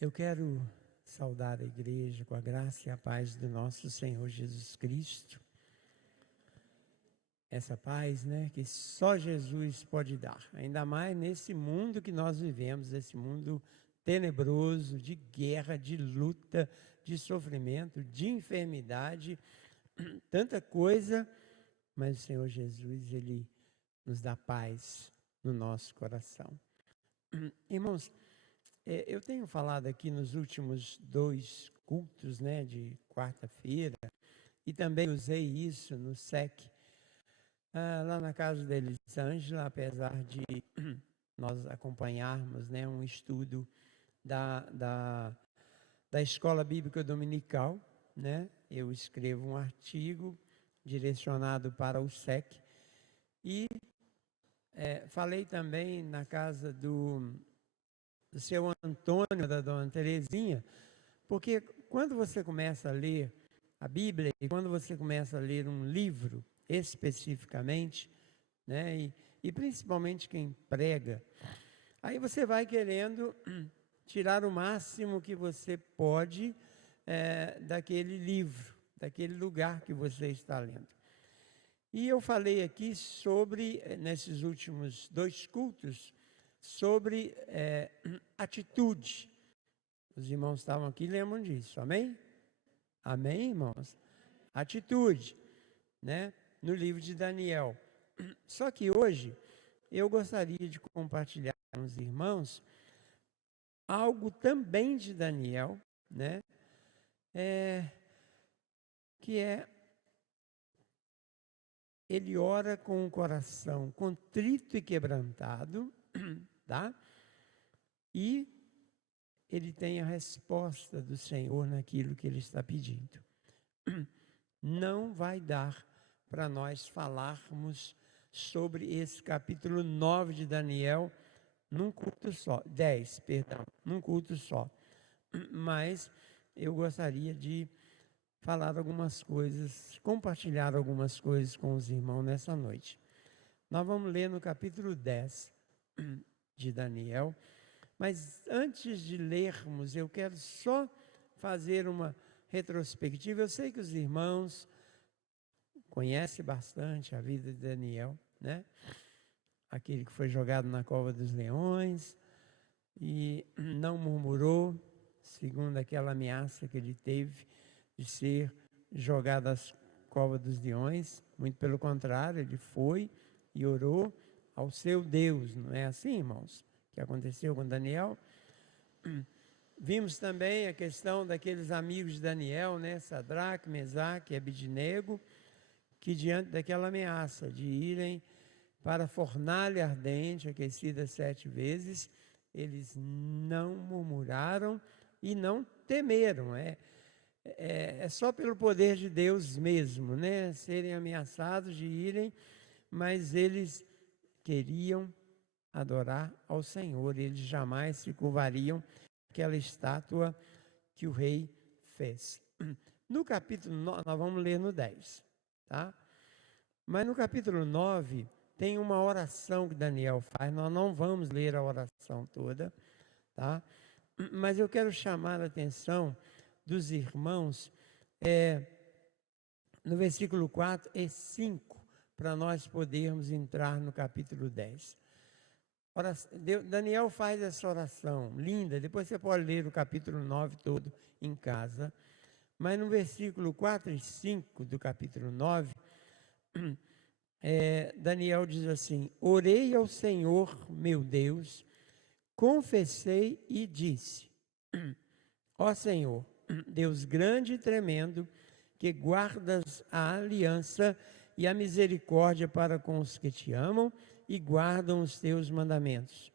Eu quero saudar a igreja com a graça e a paz do nosso Senhor Jesus Cristo. Essa paz, que só Jesus pode dar. Ainda mais nesse mundo que nós vivemos, esse mundo tenebroso, de guerra, de luta, de sofrimento, de enfermidade, tanta coisa, mas o Senhor Jesus, Ele nos dá paz no nosso coração. Irmãos, eu tenho falado aqui nos últimos 2 cultos, de quarta-feira, e também usei isso no SEC, lá na casa da Elisângela, apesar de nós acompanharmos um estudo da Escola Bíblica Dominical, eu escrevo um artigo direcionado para o SEC, e falei também na casa do seu Antônio, da dona Terezinha, porque quando você começa a ler a Bíblia, e quando você começa a ler um livro especificamente, e principalmente quem prega, aí você vai querendo tirar o máximo que você pode daquele livro, daquele lugar que você está lendo. E eu falei aqui sobre, nesses últimos 2 cultos, sobre atitude. Os irmãos estavam aqui e lembram disso, amém? Amém, irmãos? Atitude, no livro de Daniel. Só que hoje eu gostaria de compartilhar com os irmãos algo também de Daniel, que ele ora com o coração contrito e quebrantado, tá? E ele tem a resposta do Senhor naquilo que ele está pedindo. Não vai dar para nós falarmos sobre esse capítulo 9 de Daniel num culto só, 10, perdão, num culto só. Mas eu gostaria de falar algumas coisas, compartilhar algumas coisas com os irmãos nessa noite. Nós vamos ler no capítulo 10 de Daniel, mas antes de lermos, eu quero só fazer uma retrospectiva. Eu sei que os irmãos conhecem bastante a vida de Daniel, aquele que foi jogado na cova dos leões e não murmurou, segundo aquela ameaça que ele teve de ser jogado à cova dos leões. Muito pelo contrário, ele foi e orou ao seu Deus. Não é assim, irmãos, que aconteceu com Daniel? Vimos também a questão daqueles amigos de Daniel, Sadraque, Mesaque e Abidnego, que diante daquela ameaça de irem para a fornalha ardente, aquecida 7 vezes, eles não murmuraram e não temeram. É só pelo poder de Deus mesmo, serem ameaçados de irem, mas eles queriam adorar ao Senhor, eles jamais se curvariam àquela estátua que o rei fez. No capítulo 9, nós vamos ler no 10, tá? Mas no capítulo 9 tem uma oração que Daniel faz, nós não vamos ler a oração toda, tá? Mas eu quero chamar a atenção dos irmãos no versículo 4 e 5, para nós podermos entrar no capítulo 10. Daniel faz essa oração linda, depois você pode ler o capítulo 9 todo em casa, mas no versículo 4 e 5 do capítulo 9, Daniel diz assim: orei ao Senhor meu Deus, confessei e disse: ó Senhor, Deus grande e tremendo, que guardas a aliança e a misericórdia para com os que te amam e guardam os teus mandamentos.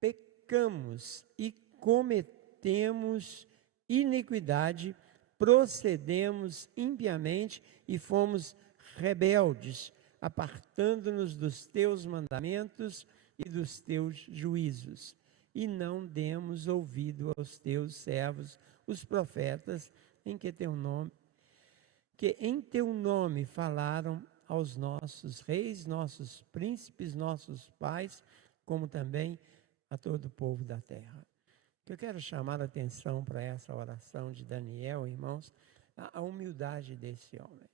Pecamos e cometemos iniquidade, procedemos impiamente e fomos rebeldes, apartando-nos dos teus mandamentos e dos teus juízos. E não demos ouvido aos teus servos, os profetas, que em teu nome falaram aos nossos reis, nossos príncipes, nossos pais, como também a todo o povo da terra. que eu quero chamar a atenção para essa oração de Daniel, irmãos, a humildade desse homem.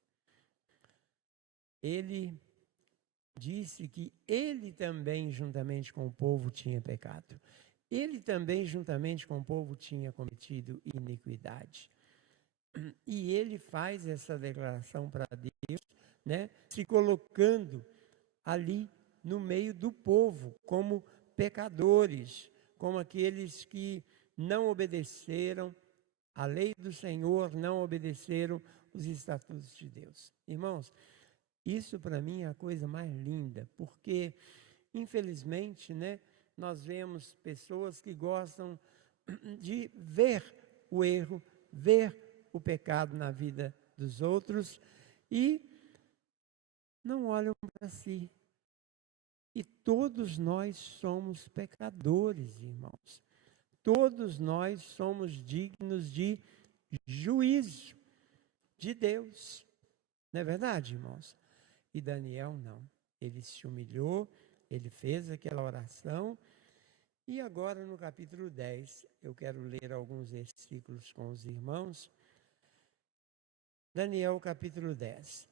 Ele disse que ele também, juntamente com o povo, tinha pecado. Ele também, juntamente com o povo, tinha cometido iniquidade. E ele faz essa declaração para Deus, né, se colocando ali no meio do povo, como pecadores, como aqueles que não obedeceram a lei do Senhor, não obedeceram os estatutos de Deus. Irmãos, isso para mim é a coisa mais linda, porque, infelizmente, né, nós vemos pessoas que gostam de ver o erro, ver o pecado na vida dos outros e não olham para si. E todos nós somos pecadores, irmãos. Todos nós somos dignos de juízo de Deus. Não é verdade, irmãos? E Daniel não. Ele se humilhou, ele fez aquela oração. E agora no capítulo 10, eu quero ler alguns versículos com os irmãos. Daniel capítulo 10.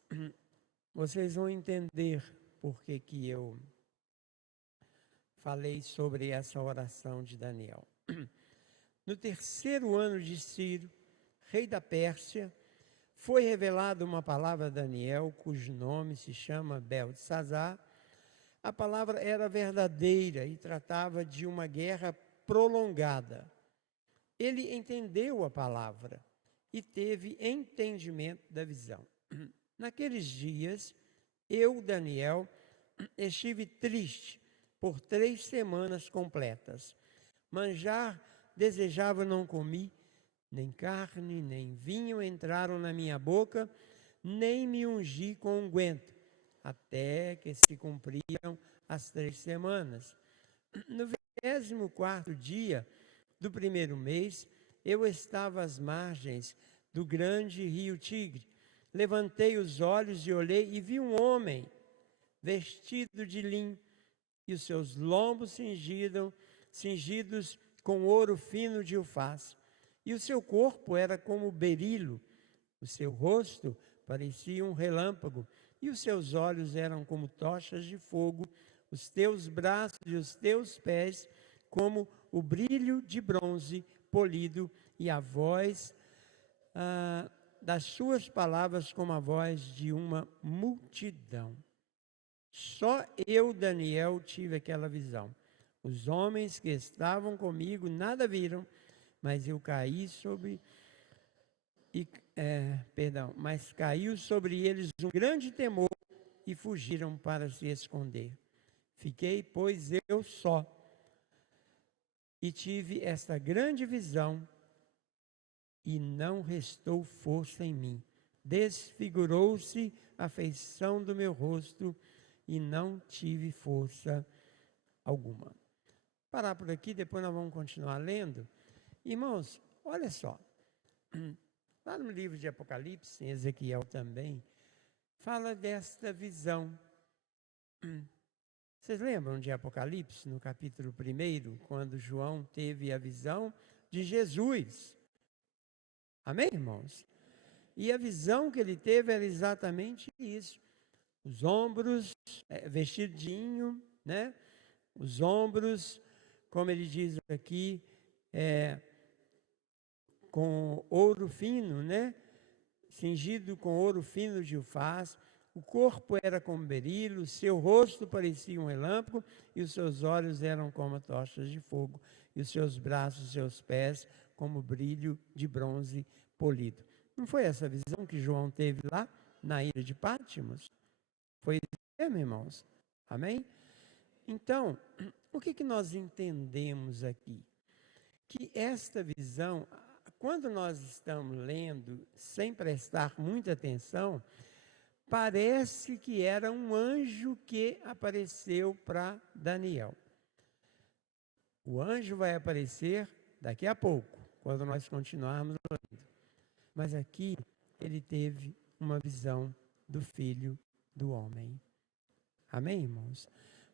Vocês vão entender por que eu falei sobre essa oração de Daniel. No 3º ano de Ciro, rei da Pérsia, foi revelada uma palavra a Daniel, cujo nome se chama Beltesazar. A palavra era verdadeira e tratava de uma guerra prolongada. Ele entendeu a palavra e teve entendimento da visão. Naqueles dias, eu, Daniel, estive triste por 3 semanas completas. Manjar desejava, não comi, nem carne, nem vinho entraram na minha boca, nem me ungi com unguento, até que se cumpriram as 3 semanas. No 24º dia do 1º mês, eu estava às margens do grande rio Tigre. Levantei os olhos e olhei e vi um homem vestido de linho e os seus lombos cingidos com ouro fino de Ufaz. E o seu corpo era como berilo, o seu rosto parecia um relâmpago, e os seus olhos eram como tochas de fogo, os teus braços e os teus pés como o brilho de bronze polido, e a voz das suas palavras como a voz de uma multidão. Só eu, Daniel, tive aquela visão. Os homens que estavam comigo nada viram, mas caiu sobre eles um grande temor e fugiram para se esconder. Fiquei, pois, eu só, e tive esta grande visão, e não restou força em mim. Desfigurou-se a feição do meu rosto, e não tive força alguma. Parar por aqui, depois nós vamos continuar lendo. Irmãos, olha só. Lá no livro de Apocalipse, em Ezequiel também, fala desta visão. Vocês lembram de Apocalipse, no capítulo 1, quando João teve a visão de Jesus? Amém, irmãos? E a visão que ele teve era exatamente isso. Os ombros, vestidinho, né? Os ombros, como ele diz aqui, com ouro fino, né? Cingido com ouro fino de Ufaz. O corpo era como berilo, seu rosto parecia um relâmpago, e os seus olhos eram como tochas de fogo, e os seus braços e seus pés como brilho de bronze polido. Não foi essa visão que João teve lá na ilha de Pátimos? Foi isso mesmo, irmãos? Amém? Então, o que nós entendemos aqui? Que esta visão, quando nós estamos lendo sem prestar muita atenção, parece que era um anjo que apareceu para Daniel. O anjo vai aparecer daqui a pouco, quando nós continuarmos lendo. Mas aqui ele teve uma visão do Filho do Homem. Amém, irmãos?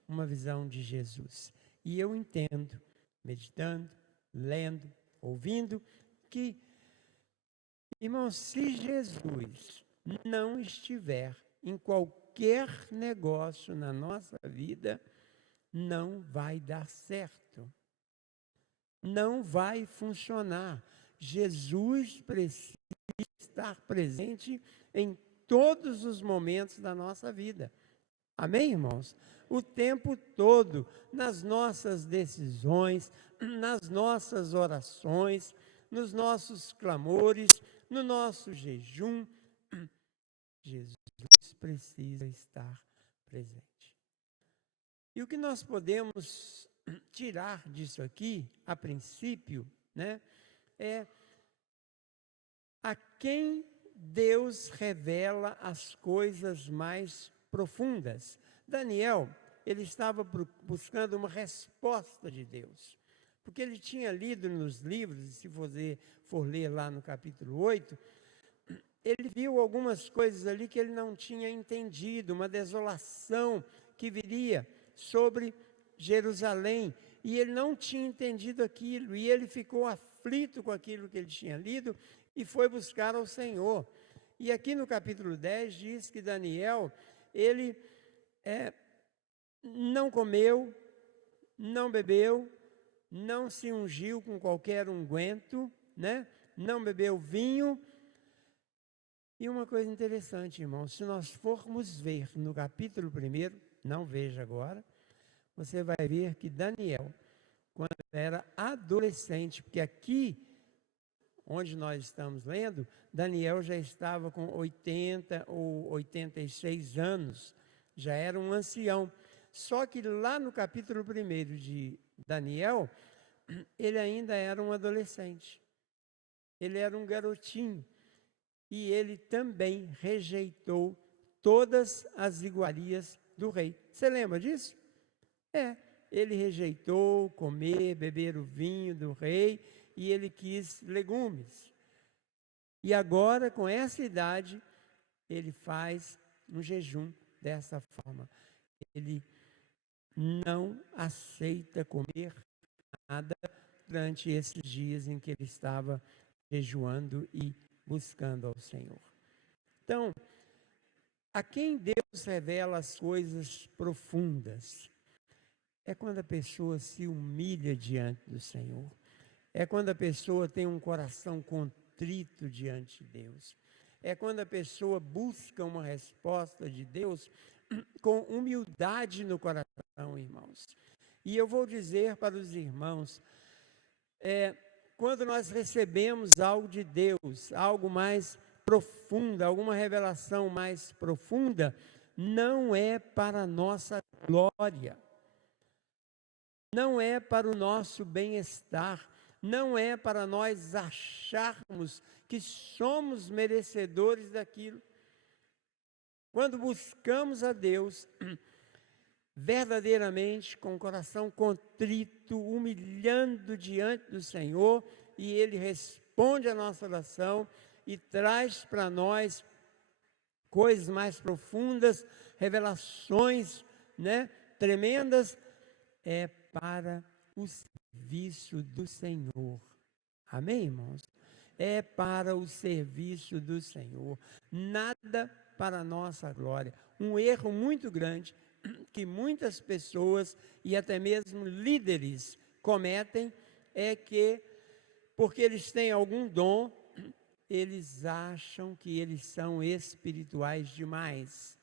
Uma visão de Jesus. E eu entendo, meditando, lendo, ouvindo, que, irmãos, se Jesus não estiver em qualquer negócio na nossa vida, não vai dar certo. Não vai funcionar. Jesus precisa estar presente em todos os momentos da nossa vida. Amém, irmãos? O tempo todo, nas nossas decisões, nas nossas orações, nos nossos clamores, no nosso jejum, Jesus precisa estar presente. E o que nós podemos tirar disso aqui, a princípio, né, é a quem Deus revela as coisas mais profundas. Daniel, ele estava buscando uma resposta de Deus, porque ele tinha lido nos livros, se você for ler lá no capítulo 8, ele viu algumas coisas ali que ele não tinha entendido, uma desolação que viria sobre Jerusalém, e ele não tinha entendido aquilo, e ele ficou aflito com aquilo que ele tinha lido, e foi buscar ao Senhor. E aqui no capítulo 10 diz que Daniel, ele não comeu, não bebeu, não se ungiu com qualquer unguento, né? Não bebeu vinho. E uma coisa interessante, irmão, se nós formos ver no capítulo 1, não veja agora, você vai ver que Daniel, quando era adolescente, porque aqui, onde nós estamos lendo, Daniel já estava com 80 ou 86 anos, já era um ancião. Só que lá no capítulo 1 de Daniel, ele ainda era um adolescente. Ele era um garotinho. E ele também rejeitou todas as iguarias do rei. Você lembra disso? Ele rejeitou comer, beber o vinho do rei, e ele quis legumes. E agora, com essa idade, ele faz um jejum dessa forma. Ele não aceita comer nada durante esses dias em que ele estava jejuando e buscando ao Senhor. Então, a quem Deus revela as coisas profundas é quando a pessoa se humilha diante do Senhor. É quando a pessoa tem um coração contrito diante de Deus. É quando a pessoa busca uma resposta de Deus com humildade no coração, irmãos. E eu vou dizer para os irmãos, quando nós recebemos algo de Deus, algo mais profundo, alguma revelação mais profunda, não é para a nossa glória, não é para o nosso bem-estar, não é para nós acharmos que somos merecedores daquilo. Quando buscamos a Deus verdadeiramente, com o coração contrito, humilhando diante do Senhor, e Ele responde a nossa oração e traz para nós coisas mais profundas, revelações, né, tremendas, é para o serviço do Senhor. Amém, irmãos? É para o serviço do Senhor, nada para a nossa glória. Um erro muito grande que muitas pessoas e até mesmo líderes cometem é que, porque eles têm algum dom, eles acham que eles são espirituais demais.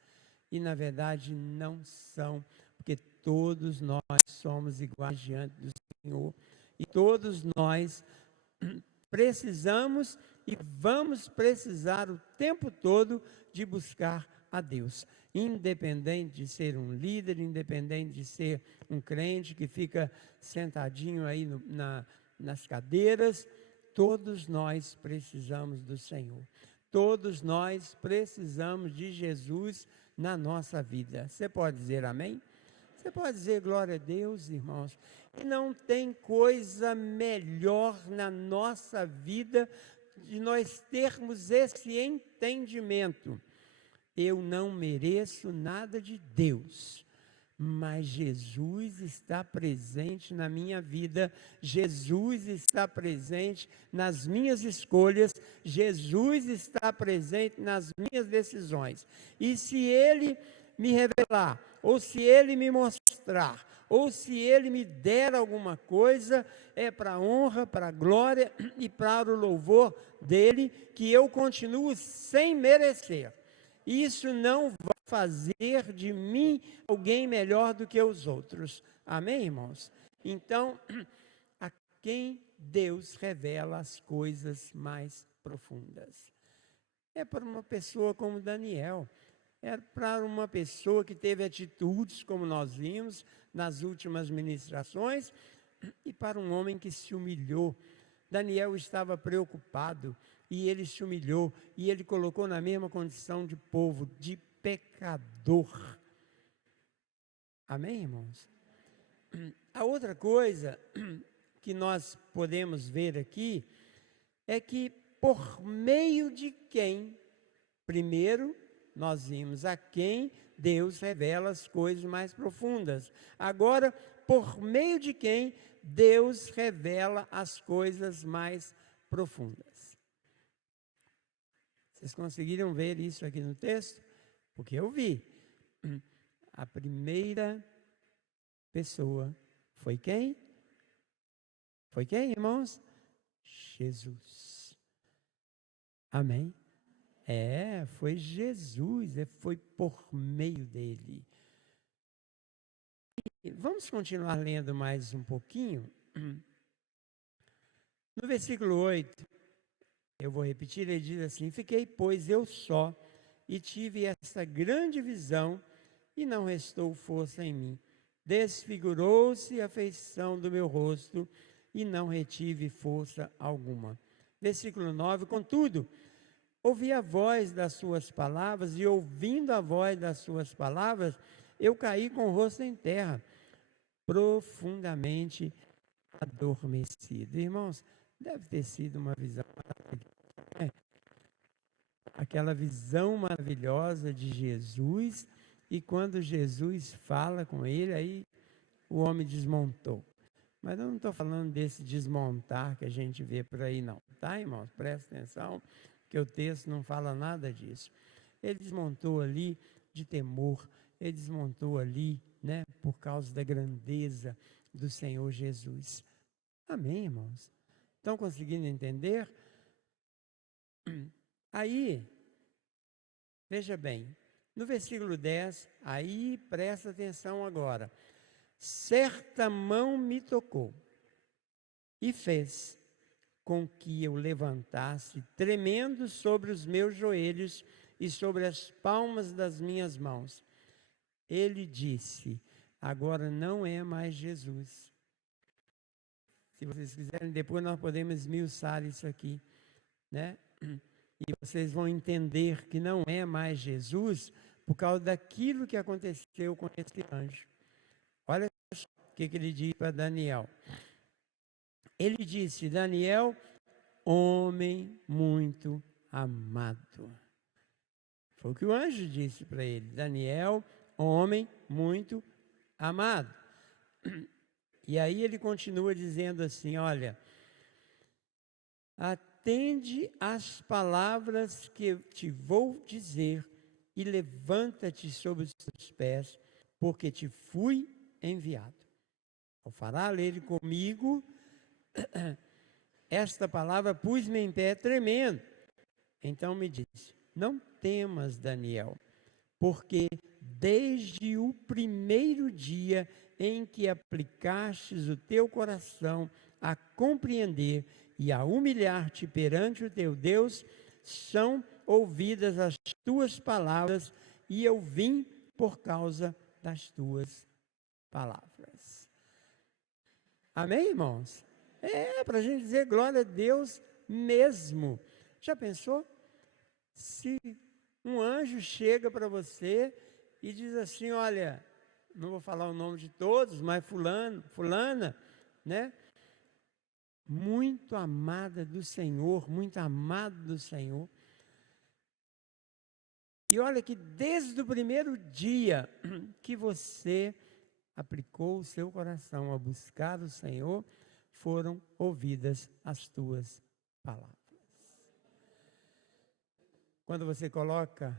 E na verdade não são, porque todos nós somos iguais diante do Senhor. E todos nós precisamos e vamos precisar o tempo todo de buscar a Deus. Independente de ser um líder, independente de ser um crente que fica sentadinho aí nas cadeiras, todos nós precisamos do Senhor. Todos nós precisamos de Jesus na nossa vida. Você pode dizer amém? Você pode dizer glória a Deus, irmãos? E não tem coisa melhor na nossa vida de nós termos esse entendimento. Eu não mereço nada de Deus, mas Jesus está presente na minha vida, Jesus está presente nas minhas escolhas, Jesus está presente nas minhas decisões. E se Ele me revelar, ou se Ele me mostrar, ou se Ele me der alguma coisa, é para a honra, para a glória e para o louvor dEle, que eu continuo sem merecer. Isso não vai fazer de mim alguém melhor do que os outros. Amém, irmãos? Então, a quem Deus revela as coisas mais profundas? É para uma pessoa como Daniel. É para uma pessoa que teve atitudes, como nós vimos nas últimas ministrações, e para um homem que se humilhou. Daniel estava preocupado, e ele se humilhou, e ele colocou na mesma condição de povo, de pecador. Amém, irmãos? A outra coisa que nós podemos ver aqui é que por meio de quem, primeiro, nós vimos a quem Deus revela as coisas mais profundas. Agora, por meio de quem Deus revela as coisas mais profundas. Vocês conseguiram ver isso aqui no texto? Porque eu vi. A primeira pessoa foi quem? Foi quem, irmãos? Jesus. Amém? Foi Jesus, foi por meio dele. E vamos continuar lendo mais um pouquinho. No versículo 8, eu vou repetir, ele diz assim: fiquei, pois, eu só, e tive esta grande visão, e não restou força em mim. Desfigurou-se a feição do meu rosto, e não retive força alguma. Versículo 9, contudo, ouvi a voz das suas palavras, e ouvindo a voz das suas palavras, eu caí com o rosto em terra, profundamente adormecido. Irmãos, deve ter sido uma visão maravilhosa, né? Aquela visão maravilhosa de Jesus, e quando Jesus fala com ele, aí o homem desmontou. Mas eu não estou falando desse desmontar que a gente vê por aí não, tá, irmãos? Presta atenção, que o texto não fala nada disso. Ele desmontou ali de temor, ele desmontou ali, né, por causa da grandeza do Senhor Jesus. Amém, irmãos? Estão conseguindo entender? Aí, veja bem, no versículo 10, aí presta atenção agora. Certa mão me tocou e fez com que eu levantasse, tremendo sobre os meus joelhos e sobre as palmas das minhas mãos. Ele disse: agora não é mais Jesus. Se vocês quiserem, depois nós podemos esmiuçar isso aqui, né? E vocês vão entender que não é mais Jesus por causa daquilo que aconteceu com esse anjo. Olha o que ele diz para Daniel. Ele disse: Daniel, homem muito amado. Foi o que o anjo disse para ele. Daniel, homem muito amado. E aí ele continua dizendo assim: olha, atende às palavras que eu te vou dizer e levanta-te sobre os teus pés, porque te fui enviado. Ao falar ele comigo, esta palavra pus-me em pé tremendo. Então me disse: não temas, Daniel, porque desde o primeiro dia em que aplicastes o teu coração a compreender e a humilhar-te perante o teu Deus, são ouvidas as tuas palavras, e eu vim por causa das tuas palavras. Amém, irmãos? Para a gente dizer glória a Deus mesmo. Já pensou? Se um anjo chega para você e diz assim: olha, não vou falar o nome de todos, mas fulano, fulana, né? Muito amada do Senhor, muito amado do Senhor. E olha que desde o primeiro dia que você aplicou o seu coração a buscar o Senhor, foram ouvidas as tuas palavras. Quando você coloca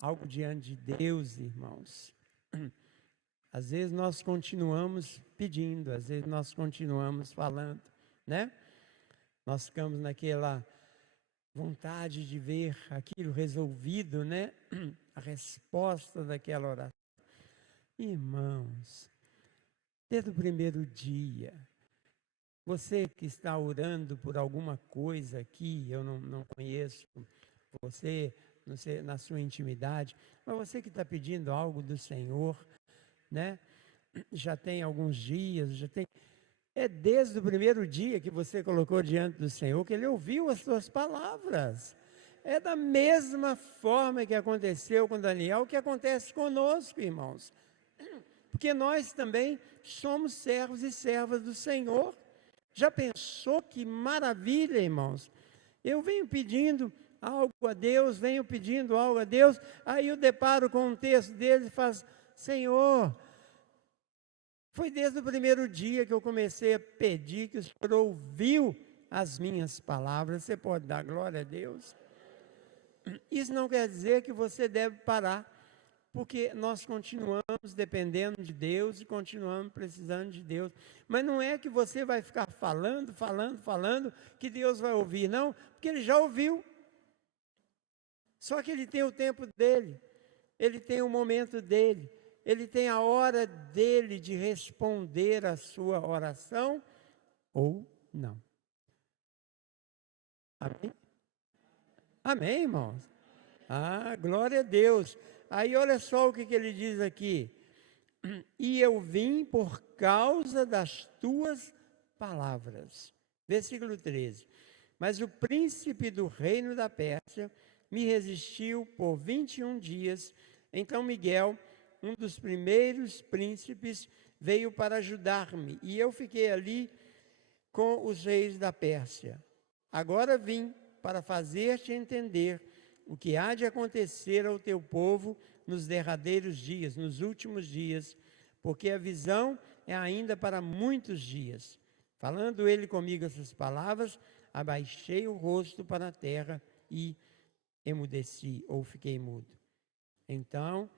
algo diante de Deus, irmãos, às vezes nós continuamos pedindo, às vezes nós continuamos falando, né? Nós ficamos naquela vontade de ver aquilo resolvido, né? A resposta daquela oração. Irmãos, desde o primeiro dia, você que está orando por alguma coisa aqui, eu não conheço você, não sei, na sua intimidade, mas você que está pedindo algo do Senhor, né? Já tem alguns dias, é desde o primeiro dia que você colocou diante do Senhor que Ele ouviu as suas palavras. É da mesma forma que aconteceu com Daniel, que acontece conosco, irmãos. Porque nós também somos servos e servas do Senhor. Já pensou que maravilha, irmãos? Eu venho pedindo algo a Deus, aí eu deparo com um texto dele e falo, Senhor, foi desde o primeiro dia que eu comecei a pedir, que o Senhor ouviu as minhas palavras. Você pode dar glória a Deus? Isso não quer dizer que você deve parar, porque nós continuamos dependendo de Deus e continuamos precisando de Deus. Mas não é que você vai ficar falando, que Deus vai ouvir, não, porque Ele já ouviu. Só que Ele tem o tempo dEle, Ele tem o momento dEle, Ele tem a hora dEle de responder a sua oração ou não. Amém? Amém, irmãos? Ah, glória a Deus. Aí olha só o que ele diz aqui. E eu vim por causa das tuas palavras. Versículo 13. Mas o príncipe do reino da Pérsia me resistiu por 21 dias. Então Miguel, um dos primeiros príncipes, veio para ajudar-me. E eu fiquei ali com os reis da Pérsia. Agora vim para fazer-te entender o que há de acontecer ao teu povo nos derradeiros dias, nos últimos dias, porque a visão é ainda para muitos dias. Falando ele comigo essas palavras, abaixei o rosto para a terra e emudeci, ou fiquei mudo. Então,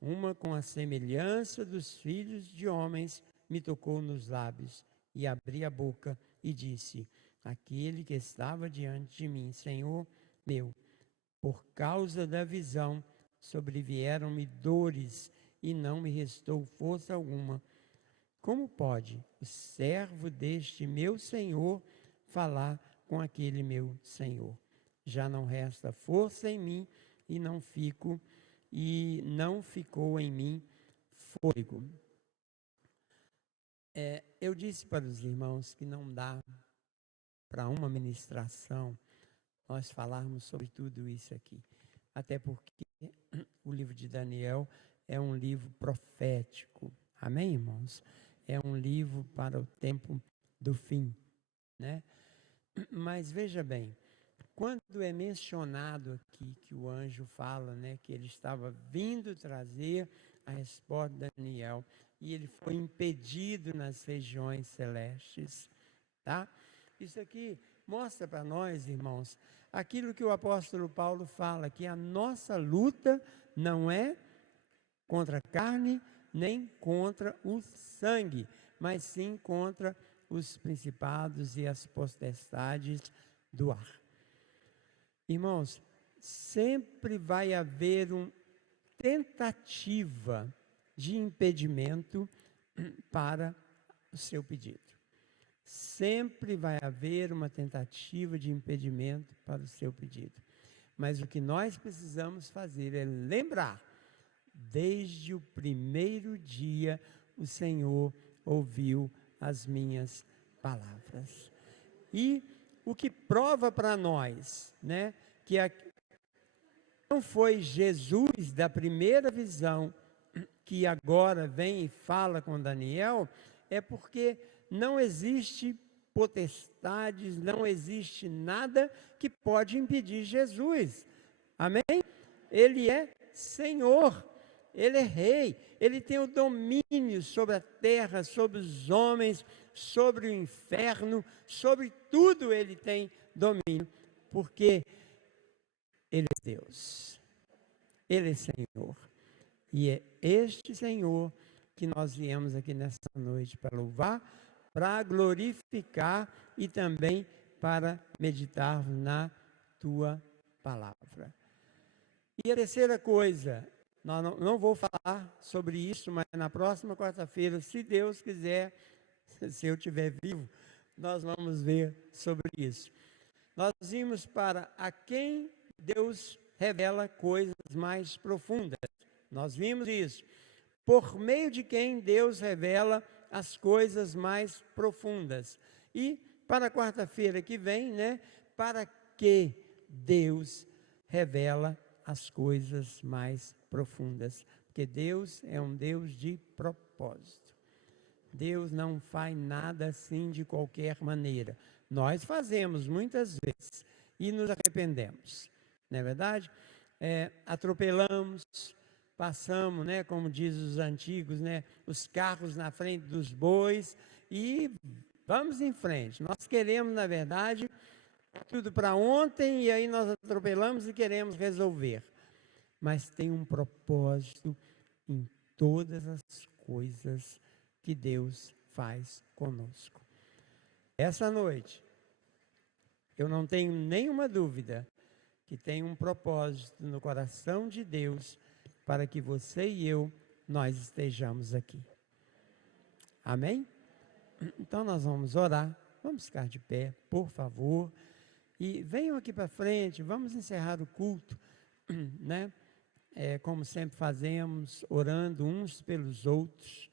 uma com a semelhança dos filhos de homens me tocou nos lábios, e abri a boca e disse, aquele que estava diante de mim, Senhor meu, por causa da visão, sobrevieram-me dores e não me restou força alguma. Como pode o servo deste meu Senhor falar com aquele meu Senhor? Já não resta força em mim e não ficou em mim fôlego. Eu disse para os irmãos que não dá para uma ministração nós falarmos sobre tudo isso aqui. Até porque o livro de Daniel é um livro profético. Amém, irmãos? É um livro para o tempo do fim, né? Mas veja bem, quando é mencionado aqui que o anjo fala, né, que ele estava vindo trazer a resposta de Daniel e ele foi impedido nas regiões celestes, tá? Isso aqui mostra para nós, irmãos, aquilo que o apóstolo Paulo fala, que a nossa luta não é contra a carne, nem contra o sangue, mas sim contra os principados e as potestades do ar. Irmãos, sempre vai haver uma tentativa de impedimento para o seu pedido. Sempre vai haver uma tentativa de impedimento para o seu pedido. Mas o que nós precisamos fazer é lembrar, desde o primeiro dia, o Senhor ouviu as minhas palavras. E o que prova para nós, né, que não foi Jesus da primeira visão que agora vem e fala com Daniel, é porque não existe potestades, não existe nada que pode impedir Jesus. Amém? Ele é Senhor. Ele é rei, ele tem o domínio sobre a terra, sobre os homens, sobre o inferno, sobre tudo ele tem domínio, porque ele é Deus, ele é Senhor. E é este Senhor que nós viemos aqui nessa noite para louvar, para glorificar e também para meditar na tua palavra. E a terceira coisa, não vou falar sobre isso, mas na próxima quarta-feira, se Deus quiser, se eu estiver vivo, nós vamos ver sobre isso. Nós vimos para a quem Deus revela coisas mais profundas. Nós vimos isso. Por meio de quem Deus revela as coisas mais profundas. E para a quarta-feira que vem, né? Para que Deus revela as coisas mais profundas. Porque Deus é um Deus de propósito. Deus não faz nada assim de qualquer maneira. Nós fazemos muitas vezes e nos arrependemos. Não é verdade? Atropelamos, passamos, né, como diz os antigos, né, os carros na frente dos bois e vamos em frente. Nós queremos, na verdade, tudo para ontem e aí nós atropelamos e queremos resolver. Mas tem um propósito em todas as coisas que Deus faz conosco. Essa noite, eu não tenho nenhuma dúvida que tem um propósito no coração de Deus para que você e eu, nós estejamos aqui. Amém? Então nós vamos orar, vamos ficar de pé, por favor, e venham aqui para frente, vamos encerrar o culto, né? Como sempre fazemos, orando uns pelos outros.